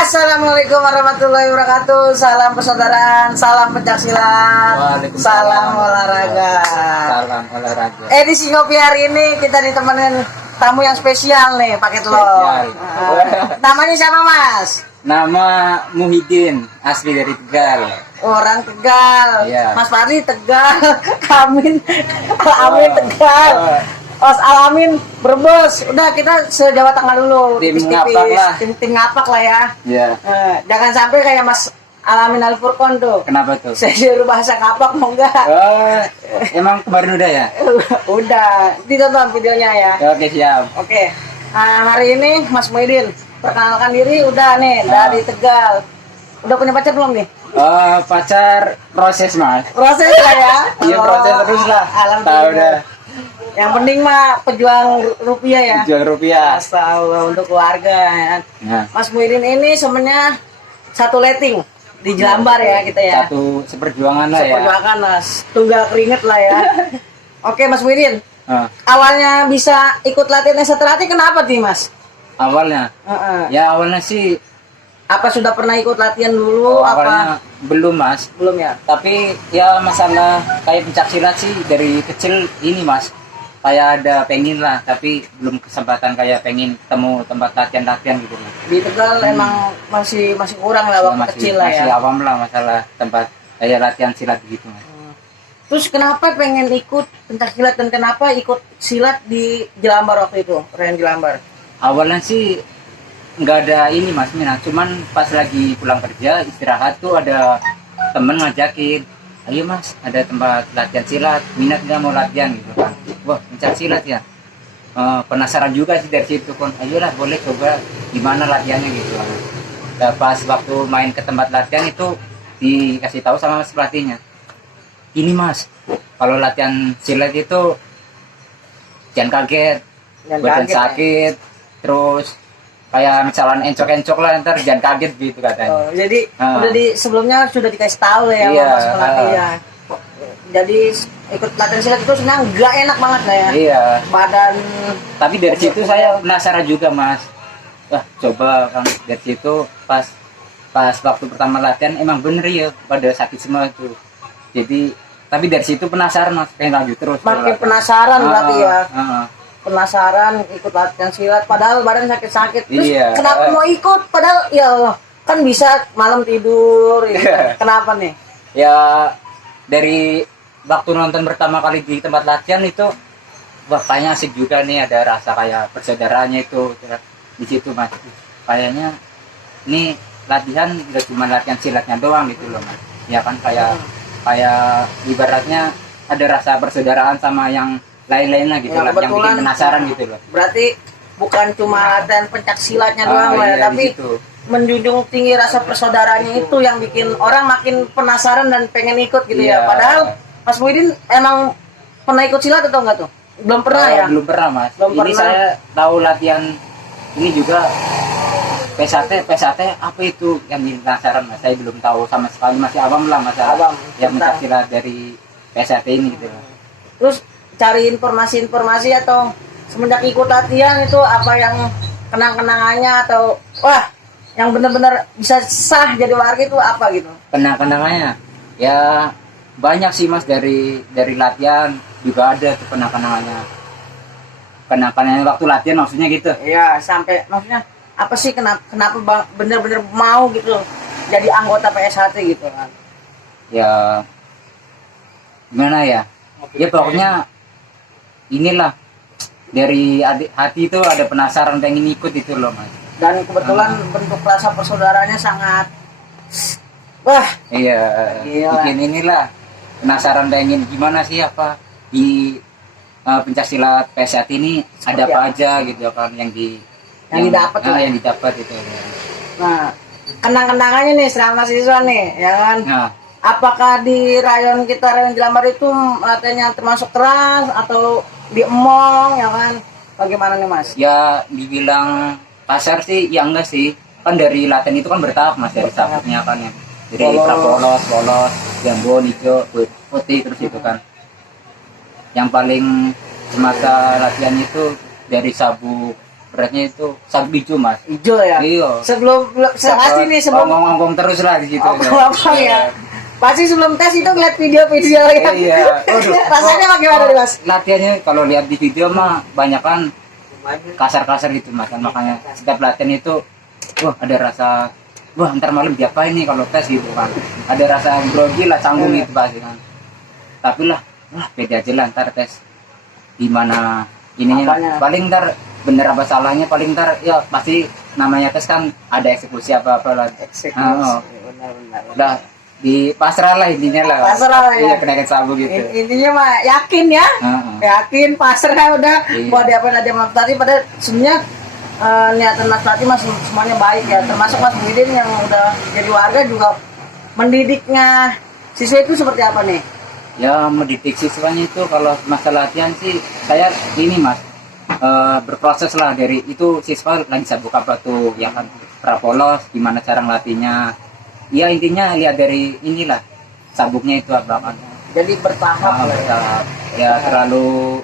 Assalamualaikum warahmatullahi wabarakatuh. Salam persaudaraan, salam pencaksilat, salam olahraga. Salam olahraga. Edisi ngopi hari ini kita ditemenin tamu yang spesial nih, pakai telur. Namanya siapa, Mas? Nama Muhyiddin, asli dari Tegal. Orang Tegal. Iya. Mas Fadli Tegal. Amin Tegal. Os Alamin Brebes. Udah, kita se-Jawa Tengah dulu. Tim tipis-tipis. ngapak lah. Tim ngapak lah ya. Iya. Jangan sampai kayak Mas Alamin Al-Furqon tuh. Kenapa tuh? Saya suruh bahasa kapak mau enggak? Oh, emang kemarin udah ya? Udah, ditonton videonya ya. Oke, siap. Oke. Hari ini Mas Muhyiddin perkenalkan diri udah nih dari Tegal. Udah punya pacar belum nih? Pacar proses, Mas. Proses lah ya. Iya, proses terus lah. Alhamdulillah. Tahu dah. Yang penting mah pejuang rupiah ya. Jual rupiah. Astagfirullah, untuk keluarga ya. Nah, Mas Muhyiddin ini sebenarnya satu letting di Jelambar ya kita ya. satu seperjuangan lah ya. Seperjuangan Mas, tunggal keringet lah ya. Oke Mas Muhyiddin, Ah, awalnya bisa ikut latihan Eseterati kenapa sih Mas? awalnya, ya awalnya sih Apa sudah pernah ikut latihan dulu? awalnya belum, Mas. Belum ya? Tapi ya masalah kayak pencaksilat sih dari kecil ini, Mas. Kayak ada pengen lah, tapi belum kesempatan kayak pengen ketemu tempat latihan gitu. Mas. Di Tegal emang masih kurang lah waktu kecil lah ya. Masih awam lah masalah tempat kayak latihan silat gitu, Mas. Terus kenapa pengen ikut pencaksilat dan kenapa ikut silat di Jelambar waktu itu, Ren Jelambar? Awalnya sih nggak ada ini, Mas, minat. Cuman pas lagi pulang kerja istirahat tuh ada temen ngajakin, ayo Mas, ada tempat latihan silat, minat nggak mau latihan gitu kan. Wah, pencak silat ya. Penasaran juga sih dari situ kan. Ayolah, boleh coba gimana latihannya gitu. Nah, pas waktu main ke tempat latihan itu dikasih tahu sama mas pelatihnya. Ini Mas, kalau latihan silat itu jangan kaget, badan sakit, terus kayak misalnya encok-encok lah, ntar jangan kaget gitu katanya. Jadi udah sebelumnya sudah dikasih tahu ya Iya, sama mas pelatih ya. Jadi ikut latihan silat itu sebenarnya nggak enak banget lah ya. Iya. Badan. Tapi dari situ saya penasaran juga, Mas. Wah, coba kan dari situ pas waktu pertama latihan emang bener ya pada sakit semua tuh. Jadi tapi dari situ penasaran, Mas, pengen lanjut terus. Makin penasaran berarti ya. Heeh. Penasaran ikut latihan silat padahal badan sakit-sakit. Terus Iya. kenapa mau ikut padahal ya Allah, kan bisa malam tidur gitu. Kenapa nih? Ya dari waktu nonton pertama kali di tempat latihan itu, wah kayaknya asik juga nih, ada rasa kayak persaudaraannya itu di situ, Mas. Kayaknya ini latihan nggak cuma latihan silatnya doang gitu loh, Mas. Ya kan kayak ibaratnya ada rasa persaudaraan sama yang lain-lainnya gitu Ya, lah, yang bikin penasaran gitu loh. Berarti bukan cuma latihan pencak silatnya doang lah, Iya, tapi di situ. menjunjung tinggi rasa persaudaraannya itu yang bikin orang makin penasaran dan pengen ikut gitu ya. Iya. Padahal Mas Muhyiddin emang pernah ikut silat atau enggak tuh? Belum pernah ya? Belum pernah, Mas. Belum Ini pernah. saya tahu latihan ini juga PSAT apa itu yang penasaran, Mas. Saya belum tahu sama sekali, masih awam lah masalah Awam, yang tentang. pencaksilat dari PSAT ini gitu. Terus cari informasi-informasi atau semenjak ikut latihan itu apa yang kenang-kenangannya atau wah yang benar-benar bisa sah jadi warga itu apa gitu? Kenang-kenangannya ya banyak sih, Mas, dari latihan juga ada tuh kenang-kenangannya. Kenang-kenangannya waktu latihan maksudnya gitu. Iya, sampai maksudnya apa sih kenapa bener-bener mau gitu jadi anggota PSHT gitu kan? Ya gimana ya? Ya pokoknya inilah dari hati itu ada penasaran pengen ikut itu loh, Mas. Dan kebetulan bentuk rasa persaudaraannya sangat wah Iya, gila. bikin inilah penasaran pengen gimana sih apa di pencaksilat PSAT ini ada apa aja gitu kan yang didapat tuh. yang didapat itu. Nah, kenang-kenangannya nih selama siswa nih, ya kan? Nah, Apakah di rayon Jelambar itu latihannya termasuk keras atau di emong, ya kan? Bagaimana nih, Mas? ya dibilang kasar sih ya enggak sih, kan dari latihan itu kan bertahap, Mas, dari sabuknya kan ya, dari polos, jambon, hijau, putih, terus itu kan yang paling semasa latihan itu dari sabuk beratnya itu sabuk hijau mas. Hijau ya. Iya. Sebelum pasti nih sebelum ngomong terus lah di situ. Ngomong ya. Pasti sebelum tes itu ngeliat video-video ya. Iya. Rasanya bagaimana nih mas? Latihannya kalau lihat di video mah banyak kan kasar-kasar gitu mas, kan makanya setiap latihan itu wah ada rasa wah ntar malam diapain nih kalau tes gitu kan, ada rasa grogi lah, canggung gitu pasti kan. Tapi lah wah pede aja lah, ntar tes gimana ininya Apanya? paling ntar bener apa salahnya, paling ntar ya pasti namanya tes kan ada eksekusi apa lah. Eksekusi. Benar-benar. Udah di pasrah lah intinya lah. Pasrah lah ya. Iya, kenaikan sabuk gitu. Intinya mah yakin ya. Yakin pasrah udah mau diapain aja mas tadi, pada sebenarnya niatan mas tadi mas semuanya baik ya, termasuk mas Muhyiddin yang udah jadi warga juga mendidiknya siswa itu seperti apa nih? Ya mendidik siswanya itu kalau masalah latihan sih saya ini mas berproses lah dari itu siswa lagi sabuk apa tuh ya kan, prapolos gimana cara ngelatihnya, ya intinya lihat dari inilah sabuknya itu apa kan. Jadi bertahap lah ya. Bertahap. Ya terlalu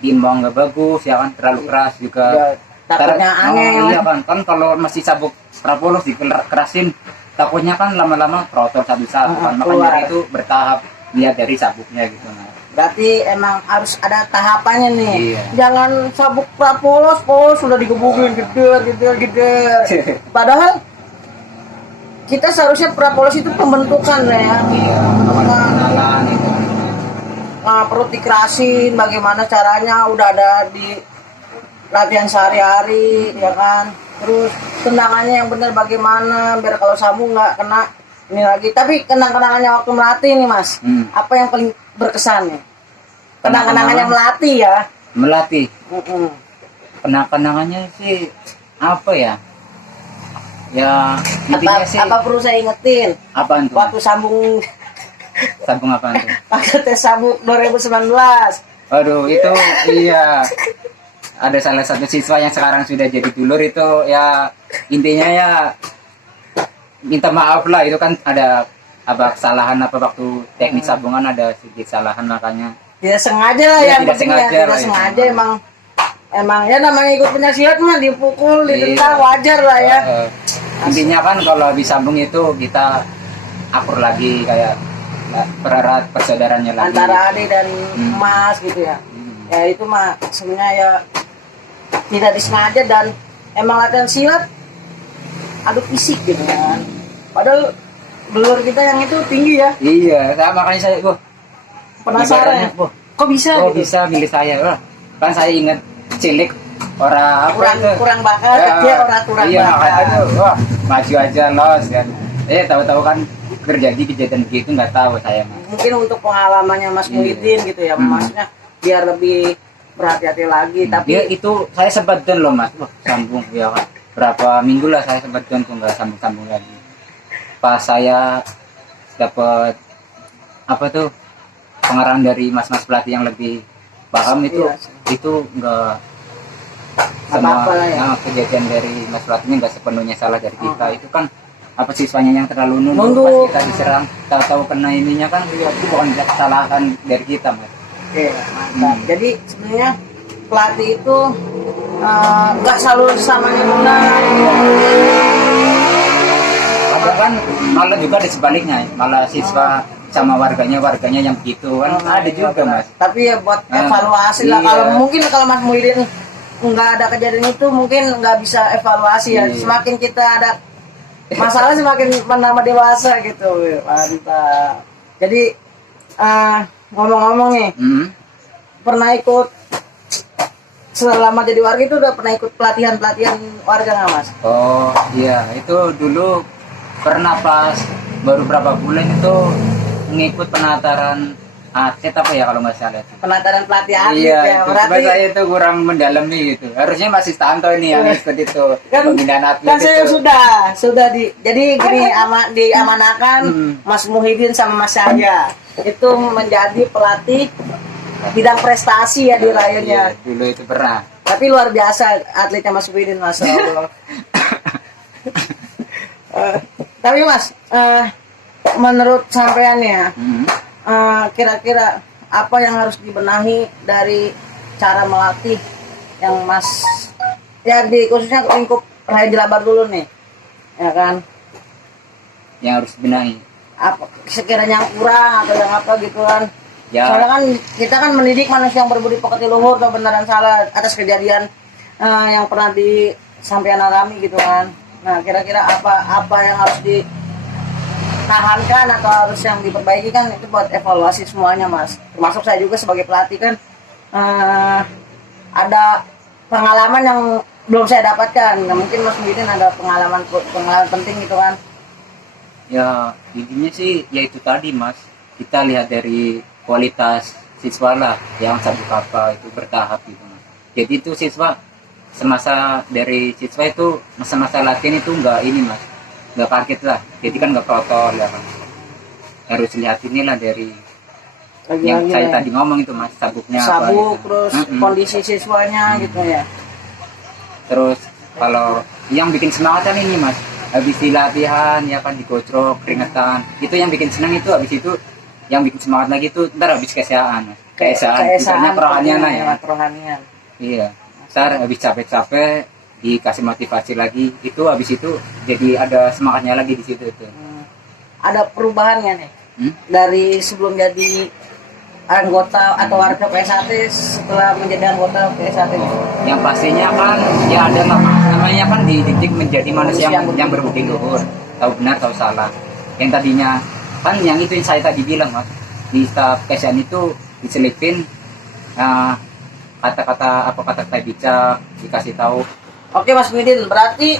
diimbang nggak bagus ya kan, terlalu keras juga Ya, takutnya aneh. iya kan kalau masih sabuk prapolos dikerasin takutnya kan lama-lama protol satu-satu kan, makanya keluar. itu bertahap lihat dari sabuknya gitu nah. Berarti emang harus ada tahapannya nih. Iya. Jangan sabuk prapolos sudah digebukin geder. Padahal kita seharusnya prapolos itu pembentukan ya. Iya, pengenalan itu. Perut dikerasin, bagaimana caranya udah ada di latihan sehari-hari ya kan. Terus tendangannya yang benar bagaimana biar kalau sabuk nggak kena ini lagi. Tapi kenang-kenangannya waktu melatih nih mas, apa yang paling berkesan nih? Kenang-kenangannya melatih ya. Melatih. Kenang-kenangannya sih apa ya? Ya intinya sih Apa perlu saya ingetin? apaan tuh? Waktu sambung Sabung apaan tuh? waktu tes sabuk 2019. Aduh itu iya. Ada salah satu siswa yang sekarang sudah jadi dulur itu ya intinya ya minta maaf lah, itu kan ada apa kesalahan apa waktu teknik sabungan ada sedikit kesalahan makanya Tidak sengaja lah Ya, yang tidak penting ya, sengaja tidak lah, ya. sengaja emang ya namanya ikut pencaksilat mah dipukul, ditendang Iya. wajar lah ya. Intinya kan kalau disambung itu kita akur lagi kayak pererat persaudaranya lagi Antara adik dan emas gitu ya. Ya itu mah sebenarnya ya tidak disengaja dan emang latihan silat adu fisik gitu kan. Padahal belur kita yang itu tinggi ya. Iya, makanya saya Penasaran. ibaratnya, Kok bisa kok gitu? bisa milih saya. Wah, kan saya ingat cilik orang Kurang bakal, dia orang kurang iya, bakal. makanya aduh, wah maju aja los kan. Tahu-tahu kan terjadi kejadian begitu nggak tahu saya mah. Mungkin untuk pengalamannya Mas Iya. Muhyiddin gitu ya, maksudnya biar lebih berhati-hati lagi. Tapi Dia itu saya sempat down loh mas, wah sambung ya kan. Berapa minggu lah saya sempat down tuh nggak sambung lagi. Pas saya dapat apa tuh pengarahan dari mas-mas pelatih yang lebih paham itu Iya. itu nggak Nggak apa-apa lah ya. kejadian dari mas pelatihnya nggak sepenuhnya salah dari kita. Itu kan apa siswanya yang terlalu nunduk Nunduk. pas kita diserang, tahu kena ininya kan itu bukan kesalahan dari kita mas. oke, mantap. Jadi sebenarnya pelatih itu nggak selalu samanya benar. Ada kan malah juga di sebaliknya, malah siswa sama warganya yang begitu kan ada juga mas. Tapi ya buat evaluasi lah. Iya. Kalau mungkin kalau Mas Muhyiddin nggak ada kejadian itu mungkin nggak bisa evaluasi ya. Iya. Semakin kita ada masalah semakin menambah dewasa gitu. Mantap. Jadi ngomong-ngomong nih, pernah ikut selama jadi warga itu udah pernah ikut pelatihan warga nggak mas? Oh iya, itu dulu pernah pas baru berapa bulan itu ngikut penataran atlet apa ya kalau nggak salah itu. Penataran pelatih atlet Iya, ya. itu. Berarti Cuma saya itu kurang mendalami gitu. Harusnya masih Stanto ini yang ikut itu kan, pembinaan atlet kan saya itu. sudah jadi gini diamanakan Mas Muhyiddin sama Mas Yahya itu menjadi pelatih bidang prestasi ya di rayonnya. Iya, dulu itu pernah. Tapi luar biasa atletnya Mas Muhyiddin, Masya Allah. Tapi Mas, menurut sampean ya, kira-kira apa yang harus dibenahi dari cara melatih yang Mas ya di khususnya lingkup Raja Jelabar dulu nih, ya kan. yang harus benahi. Apa sekiranya yang kurang atau yang apa gitu kan. Ya. Soalnya kan kita kan mendidik manusia yang berbudi pekerti luhur atau benar dan salah atas kejadian yang pernah disampaikan alami gitu kan. Nah kira-kira apa yang harus ditahankan atau harus yang diperbaiki kan itu buat evaluasi semuanya mas. Termasuk saya juga sebagai pelatih kan ada pengalaman yang belum saya dapatkan. Nah, mungkin Mas Muhyiddin ada pengalaman penting gitu kan. Ya intinya sih ya itu tadi mas, kita lihat dari kualitas siswa lah yang sabuk kapal itu bertahap gitu mas. Jadi itu siswa semasa dari siswa itu masa-masa latihan itu enggak ini mas, nggak kaget lah, jadi kan nggak protol ya kan. Harus lihat inilah dari yang Lagi-lagi saya ya. tadi ngomong itu mas, sabuknya Sabuk gitu. terus kondisi siswanya gitu ya. Terus kalau yang bikin semangat kan ini mas, habis di latihan ya kan digocrok keringetan, itu yang bikin senang. Itu habis itu yang bikin semangat lagi itu ntar habis keesaan mas. Misalnya kerohanian lah ya mas. Kerohanian. Iya, ntar habis capek-capek dikasih motivasi lagi, itu habis itu jadi ada semangatnya lagi di situ itu. Ada perubahannya nih Hmm? dari sebelum jadi anggota atau warga PSAT setelah menjadi anggota PSAT. Yang pastinya kan ya ada lah mas, namanya kan dididik menjadi manusia yang berbudi luhur, tahu benar tahu salah. Yang tadinya kan yang itu yang saya tadi bilang mas, di staf kesan itu diselipin kata-kata bijak, dikasih tahu. Oke Mas Muhyiddin, berarti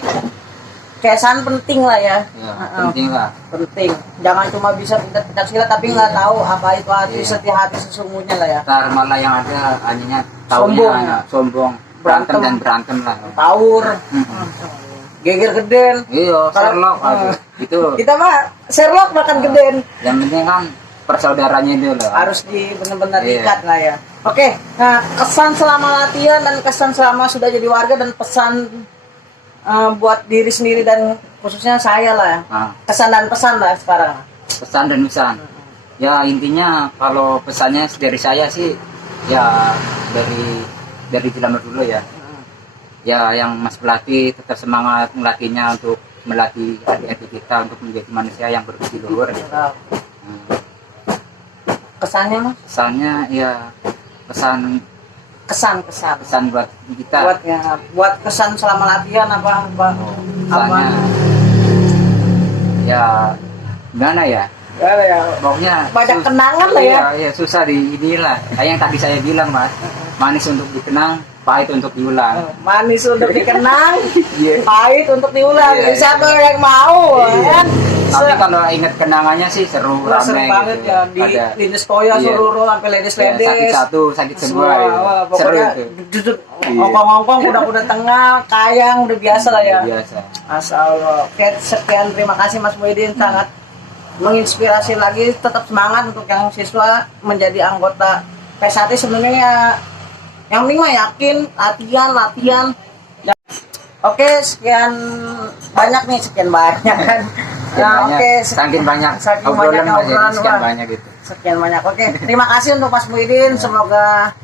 kesan penting lah ya. Ya, penting lah. Penting. Jangan cuma bisa pencak silat tapi nggak tahu apa itu hati hati sesungguhnya lah ya. Ntar malah yang ada hanya Sombong. sombong, berantem lah. Tawur. Geger geden. Iya, Sherlock itu. Kita mah Sherlock makan geden. Yang penting kan persaudaranya itu loh. Harus benar-benar Iya. ikat lah ya. Oke, nah kesan selama latihan dan kesan selama sudah jadi warga dan pesan buat diri sendiri dan khususnya saya lah ya. Nah, Kesan dan pesan lah sekarang. pesan dan pesan. Ya intinya kalau pesannya dari saya sih ya dari Jelabar dulu ya. Ya yang Mas pelatih tetap semangat melatihnya untuk melatih adik-adik kita untuk menjadi manusia yang berbudi luhur. Nah, kesannya mas? Pesannya ya pesan buat kita. Buat kesan selama latihan apa? Pesannya ya gimana ya? Ya, Pokoknya banyak kenangan lah ya. Iya, susah di inilah. Kayak yang tadi saya bilang mas, manis untuk dikenang, pahit untuk diulang. Manis untuk dikenang, Iya. pahit untuk diulang. Iya. Siapa yang mau Iya. kan? Tapi kalau ingat kenangannya sih seru, Wah, seru rame banget gitu. ya di Ada Lindes Toya Iya. seluruh sampai Ledes ya, sakit satu, sakit semua. semua. Gitu. Wah, Seru pokoknya itu. Iya. ongkong-ongkong kuda-kuda tengah, kayang udah biasa lah ya. Biasa. Masya Allah. Oke, sekian terima kasih Mas Muhyiddin, sangat menginspirasi lagi, tetap semangat untuk yang siswa menjadi anggota PSAT. Sebenarnya ya, yang penting mah yakin, latihan. Oke, sekian banyak kan. Ya, oke, saking banyak saking obrolan banyaknya mas, jadi obrolan, sekian Pak. banyak gitu. Sekian banyak. Oke, terima kasih untuk Mas Muhyiddin. Semoga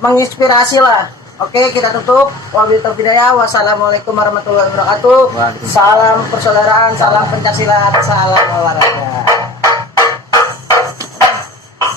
menginspirasi lah. Oke, kita tutup. Wabillahi taufiq hidayah. Wassalamualaikum warahmatullahi wabarakatuh. Waalaikumsalam. Salam persaudaraan, salam pencaksilat, salam olahraga.